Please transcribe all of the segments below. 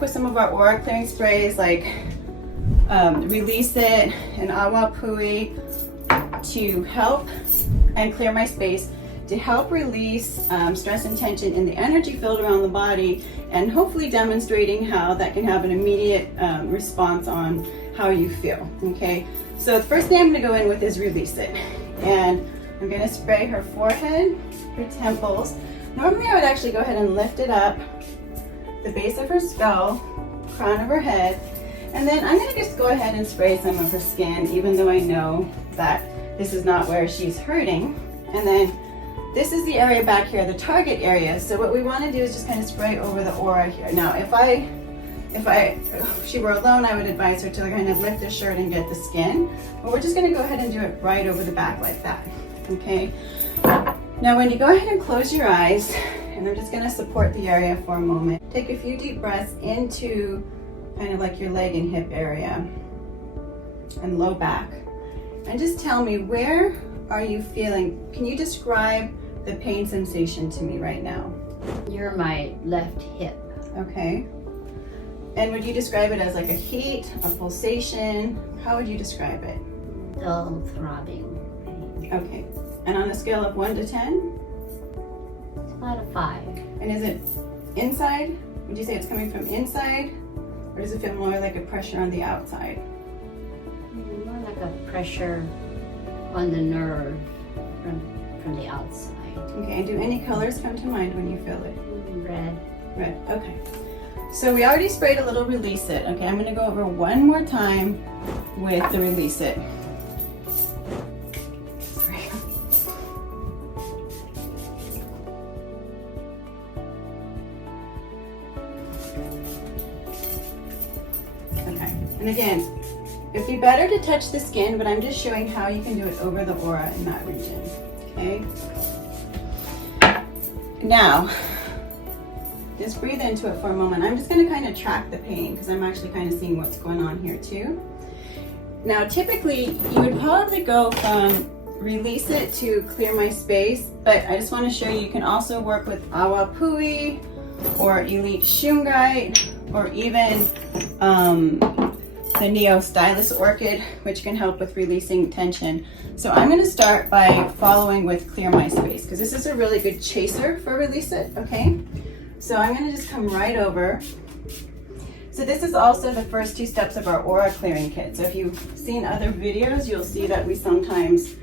work with some of our aura clearing sprays like Release It and Awa Pui to help and clear my space, to help release stress and tension in the energy field around the body, and hopefully demonstrating how that can have an immediate response on how you feel, okay? So the first thing I'm gonna go in with is Release It. And I'm gonna spray her forehead, her temples. Normally I would actually go ahead and lift it up, the base of her skull, crown of her head, and then I'm gonna just go ahead and spray some of her skin, even though I know that this is not where she's hurting. And then this is the area back here, the target area. So what we wanna do is just kind of spray over the aura here. Now, if she were alone, I would advise her to kind of lift the shirt and get the skin, but we're just gonna go ahead and do it right over the back like that, okay? Now, when you go ahead and close your eyes, and I'm just gonna support the area for a moment, take a few deep breaths into kind of like your leg and hip area and low back. And just tell me, where are you feeling? Can you describe the pain sensation to me right now? Near my left hip. Okay. And would you describe it as like a heat, a pulsation? How would you describe it? Dull throbbing pain. Okay. And on a scale of 1 to 10? It's about a 5. And is it inside? Would you say it's coming from inside? Or does it feel more like a pressure on the outside? More like a pressure on the nerve from the outside. Okay, and do any colors come to mind when you feel it? Red. Red, okay. So we already sprayed a little Release It. Okay, I'm gonna go over one more time with the Release It. Sorry. Okay, and again, it'd be better to touch the skin, but I'm just showing how you can do it over the aura in that region, okay? Now, just breathe into it for a moment. I'm just gonna kind of track the pain because I'm actually kind of seeing what's going on here too. Now, typically, you would probably go from Release It to Clear My Space, but I just wanna show you, you can also work with Awa Pui or Elite Shungite, or even the Neo Stylus Orchid, which can help with releasing tension. So I'm gonna start by following with Clear My Space, because this is a really good chaser for Release It, okay? So I'm gonna just come right over. So this is also the first 2 steps of our aura clearing kit. So if you've seen other videos, you'll see that we sometimes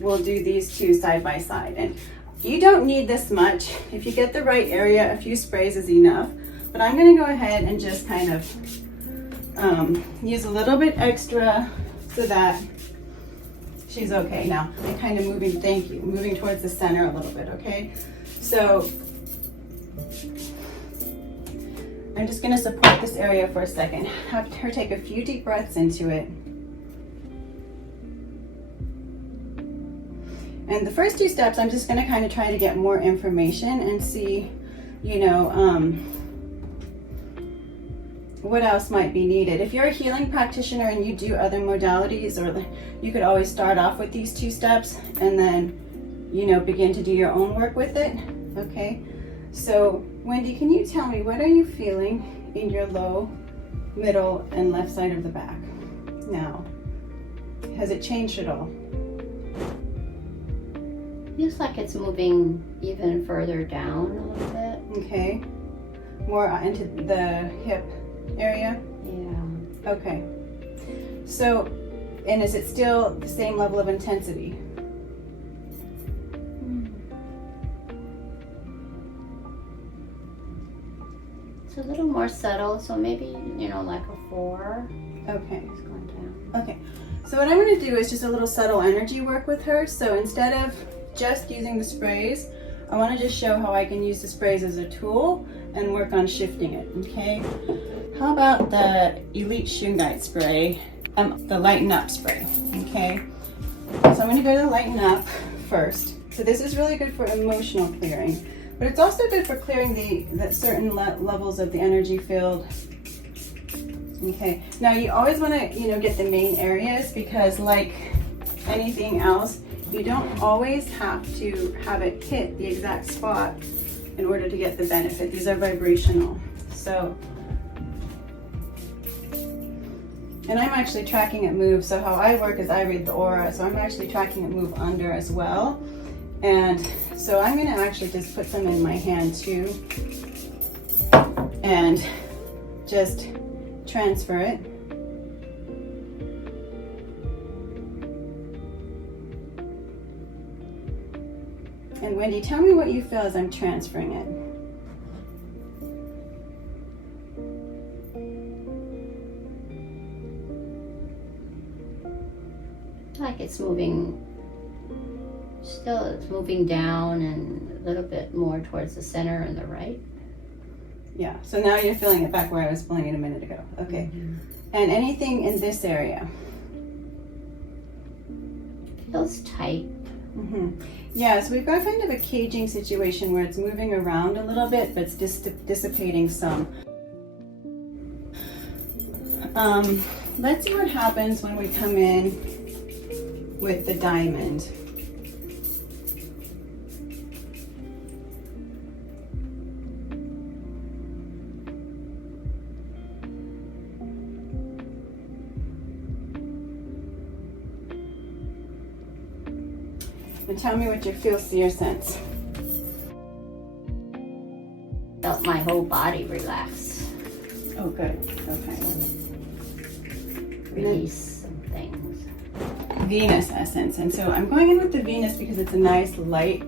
will do these 2 side by side. And you don't need this much. If you get the right area, a few sprays is enough. But I'm gonna go ahead and just kind of use a little bit extra so that she's okay. Now, I'm kind of moving, thank you, moving towards the center a little bit, okay? So I'm just gonna support this area for a second. Have her take a few deep breaths into it. And the first 2 steps, I'm just gonna kind of try to get more information and see, you know, what else might be needed. If you're a healing practitioner and you do other modalities, or you could always start off with these 2 steps and then, you know, begin to do your own work with it, okay? So, Wendy, can you tell me, what are you feeling in your low, middle, and left side of the back now? Has it changed at all? Feels like it's moving even further down a little bit. Okay. More into the hip area? Yeah. Okay. So, and is it still the same level of intensity? It's a little more subtle, so maybe, you know, like a 4. Okay. It's going down. Okay. So what I'm going to do is just a little subtle energy work with her. So instead of just using the sprays, I want to just show how I can use the sprays as a tool and work on shifting it, okay? How about the Elite Shungite spray, the Lighten Up spray, okay? So I'm going to go to Lighten Up first. So this is really good for emotional clearing, but it's also good for clearing the certain levels of the energy field. Okay, now you always want to, you know, get the main areas, because like anything else, you don't always have to have it hit the exact spot in order to get the benefit. These are vibrational. So And I'm actually tracking it move. So how I work is I read the aura. So I'm actually tracking it move under as well. And so I'm going to actually just put some in my hand too. And just transfer it. And Wendy, tell me what you feel as I'm transferring it. Like it's moving, still it's moving down and a little bit more towards the center and the right. Yeah, so now you're feeling it back where I was feeling it a minute ago. Okay. And anything in this area? Feels tight. Yeah, so we've got kind of a caging situation where it's moving around a little bit, but it's dissipating some. Let's see what happens when we come in with the diamond. And tell me what you feel, see or sense. Felt my whole body relax. Oh, good. Okay. Release some things. Venus essence. And so I'm going in with the Venus because it's a nice light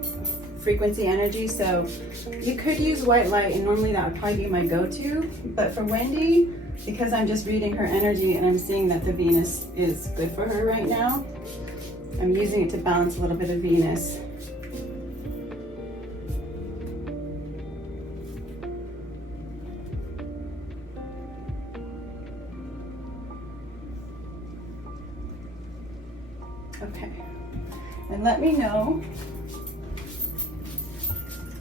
frequency energy. So you could use white light, and normally that would probably be my go-to. But for Wendy, because I'm just reading her energy and I'm seeing that the Venus is good for her right now, I'm using it to balance a little bit of Venus. Okay, and let me know.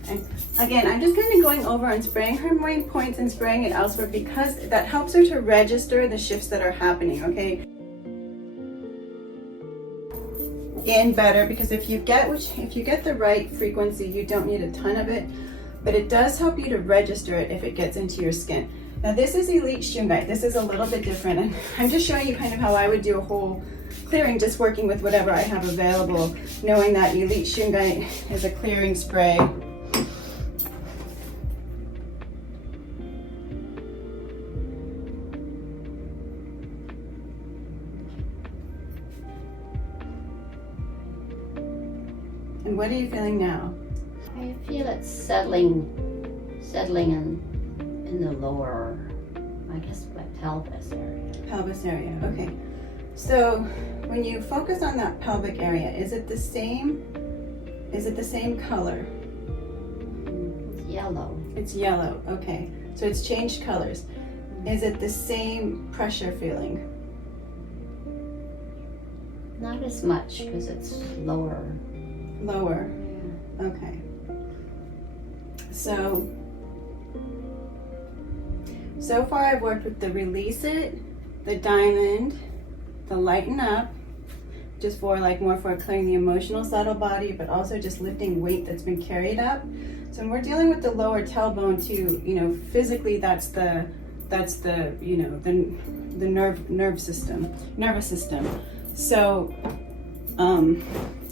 And again, I'm just kind of going over and spraying her main points and spraying it elsewhere because that helps her to register the shifts that are happening, okay? In better, because if you get the right frequency, you don't need a ton of it, but it does help you to register it if it gets into your skin. Now this is Elite Shungite. This is a little bit different, and I'm just showing you kind of how I would do a whole clearing, just working with whatever I have available, knowing that Elite Shungite is a clearing spray. And what are you feeling now? I feel it settling in the lower, I guess my pelvis area. Pelvis area, okay. So when you focus on that pelvic area, is it the same color? It's yellow. It's yellow, okay. So it's changed colors. Is it the same pressure feeling? Not as much because it's lower. Lower, Yeah. okay. So far I've worked with the Release It, the Diamond, the Lighten Up, just for like more for clearing the emotional subtle body, but also just lifting weight that's been carried up. So when we're dealing with the lower tailbone too, you know, physically that's the you know, the nervous system. So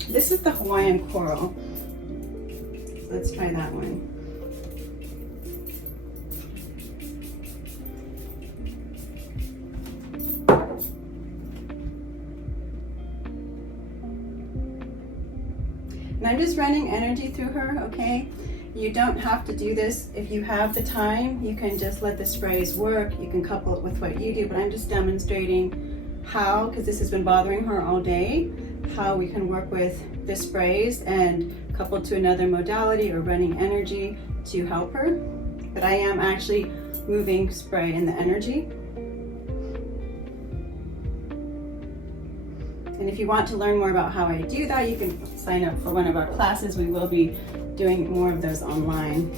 this is the Hawaiian coral. Let's try that one. And I'm just running energy through her, okay? You don't have to do this. If you have the time, you can just let the sprays work. You can couple it with what you do, but I'm just demonstrating how, because this has been bothering her all day, how we can work with the sprays and couple to another modality or running energy to help her. But I am actually moving spray in the energy. And if you want to learn more about how I do that, you can sign up for one of our classes. We will be doing more of those online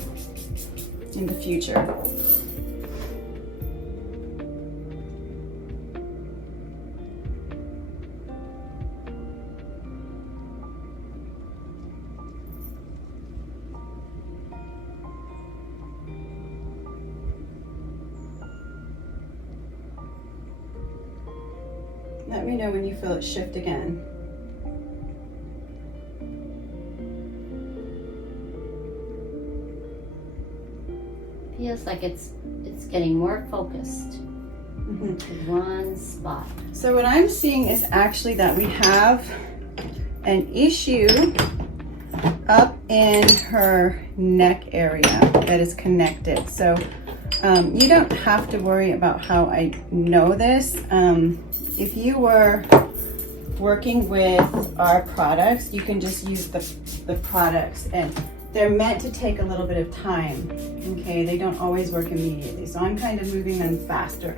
in the future. Let me know when you feel it shift again. Feels like it's getting more focused Mhm. to one spot. So what I'm seeing is actually that we have an issue up in her neck area that is connected. So you don't have to worry about how I know this. If you were working with our products, you can just use the products, and they're meant to take a little bit of time, okay? They don't always work immediately. So I'm kind of moving them faster.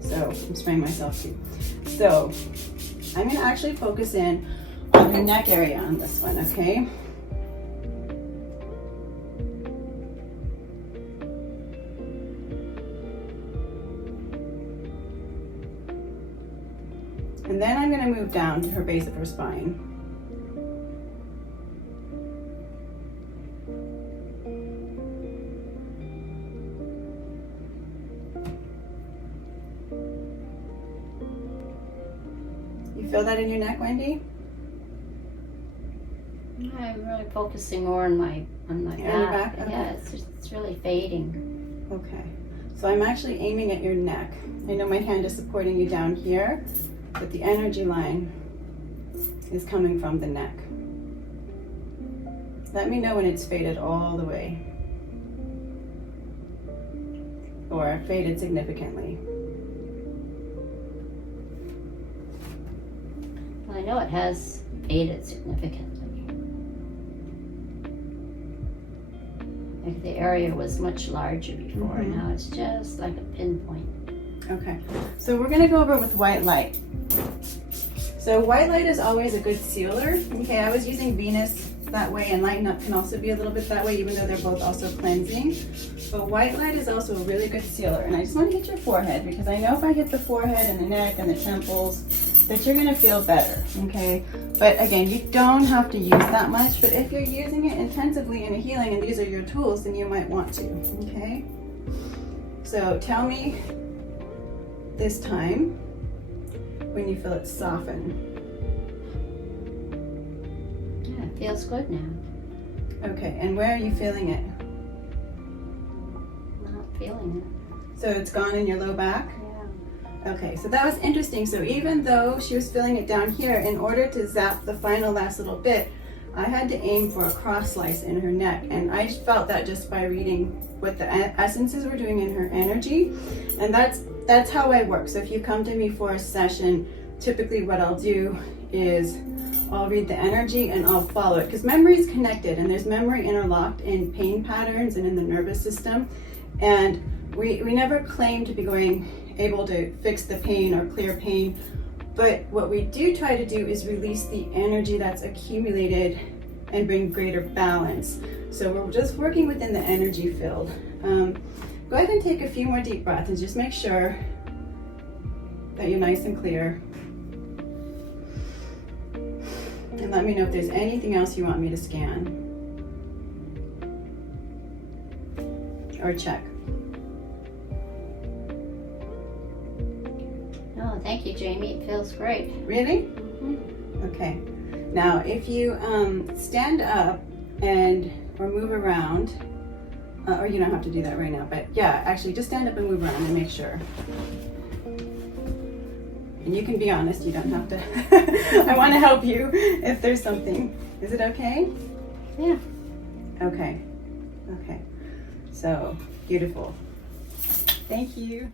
So I'm spraying myself too. So I'm gonna actually focus in on her neck area on this one, okay? And then I'm gonna move down to her base of her spine. You feel that in your neck, Wendy? I'm really focusing more on my your back. back? Okay. Yeah, it's really fading. Okay. So I'm actually aiming at your neck. I know my hand is supporting you down here, but the energy line is coming from the neck. Let me know when it's faded all the way, or faded significantly. Well, I know it has faded significantly. Like the area was much larger before. Mhm. Now it's just like a pinpoint. Okay, so we're gonna go over with white light. So white light is always a good sealer. Okay, I was using Venus that way, and Lighten Up can also be a little bit that way, even though they're both also cleansing. But white light is also a really good sealer. And I just want to hit your forehead, because I know if I hit the forehead and the neck and the temples, that you're gonna feel better, okay? But again, you don't have to use that much, but if you're using it intensively in a healing and these are your tools, then you might want to, okay? So tell me this time when you feel it soften. Yeah, it feels good now. Okay, and where are you feeling it? Not feeling it. So it's gone in your low back? Yeah. Okay, so that was interesting. So even though she was feeling it down here, in order to zap the final last little bit, I had to aim for a cross slice in her neck. And I felt that just by reading what the essences were doing in her energy. And that's how I work. So if you come to me for a session, typically what I'll do is I'll read the energy and I'll follow it, because memory is connected, and there's memory interlocked in pain patterns and in the nervous system. And we never claim to be able to fix the pain or clear pain, but what we do try to do is release the energy that's accumulated and bring greater balance. So we're just working within the energy field. Go ahead and take a few more deep breaths and just make sure that you're nice and clear. And let me know if there's anything else you want me to scan or check. No, thank you, Jamie. It feels great. Really? Mm-hmm. Okay. Now, if you stand up or move around, or you don't have to do that right now, but yeah, actually just stand up and move around and make sure. And you can be honest, you don't have to. I want to help you if there's something. Is it okay? Yeah. Okay. Okay. So, beautiful. Thank you.